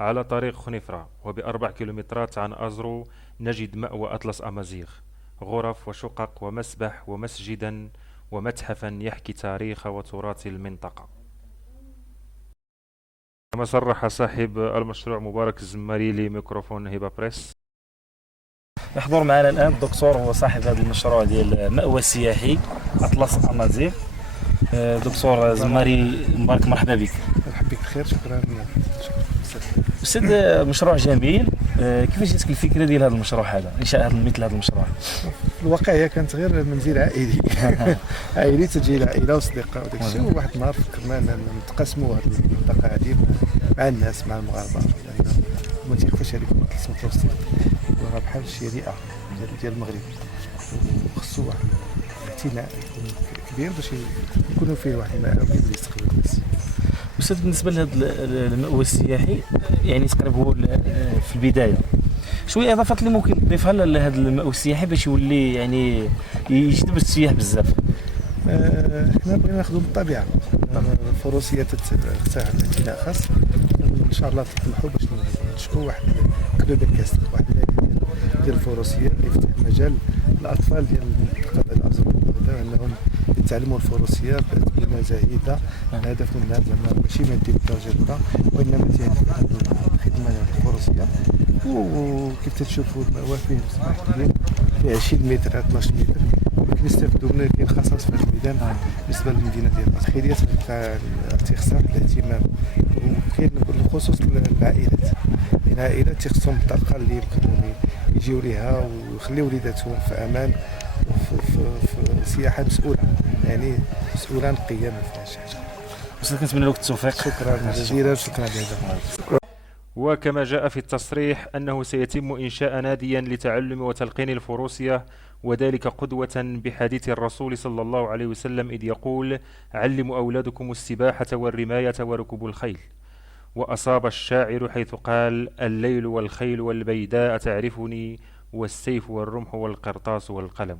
على طريق خنيفرة وب4 كيلومترات عن أزرو نجد مأوى أطلس أمازيغ، غرف وشقق ومسبح ومسجدا ومتحفا يحكي تاريخ وتراث المنطقة. كما صرح صاحب المشروع مبارك الزماري لميكروفون هيبا بريس. يحضر معنا الآن الدكتور، هو صاحب هذا المشروع ديال مأوى سياحي أطلس أمازيغ. دكتور زماري مبارك، مرحبا بك. مرحبا بك بخير، شكرا. أستاذ، مشروع جميل. كيفاش جاتك الفكرة ديال هذا المشروع، هذا إنشاء مثل هذا المشروع؟ في الواقع هي كانت غير منزل عائلي عائلي، تجي العائله واصدقاء وداك الشيء. وواحد النهار فكرنا ان نتقاسموا هذه المنطقه هذه مع الناس، مع المغاربه، لان ما تيخفاش عليكم أطلس متوسط راه بحال الشريعه ديال المغرب، وخصو واحد الاعتناء يكون كبير باش يكونوا فيه واحد المعلومات اللي يستقبل الناس. أستاذ، بالنسبة لهذا المأوى السياحي، يعني تقريبا هو في البداية شويه اضافات اللي ممكن تضيفها لهذا المأوى السياحي باش يولي يعني يجذب السياح بزاف؟ حنا بغينا ناخذوا بالطبيعه. الفروسيه تحتاج اعتناء خاص. ان شاء الله تطمحوا باش نشكوا واحد كلوب كاستر، واحد ديال الفروسيه اللي يفتح مجال الاطفال ديال المنطقه ديال الازرق انهم يتعلموا الفروسيه بطريقه زاهده. الهدف منها زعما ماشي مادي بالدرجه الاولى، وانما تهدف الخدمه ديال الفروسيه. وكيف تشوفوا المأوى فيه مساحه كبير، فيه 20 متر 12 متر، كنستافدوا منه. كاين خصائص في الميدان بالنسبه للمدينه ديال الخيريه تاع الاستخسار الاهتمام، وكاين بالخصوص العائلات. العائلات تيخصهم الطريقه اللي يمكنهم يجيو ليها ويخليو وليداتهم في امان في سياحه مسؤوله، يعني مسؤوله نقيه ما فيهاش حاجه. بس كنتمنى لك التوفيق. شكرا جزيلا. شكرا لهذا. وكما جاء في التصريح أنه سيتم إنشاء ناديا لتعلم وتلقين الفروسية، وذلك قدوة بحديث الرسول صلى الله عليه وسلم إذ يقول: علموا أولادكم السباحة والرماية وركوب الخيل. وأصاب الشاعر حيث قال: الليل والخيل والبيداء تعرفني، والسيف والرمح والقرطاس والقلم.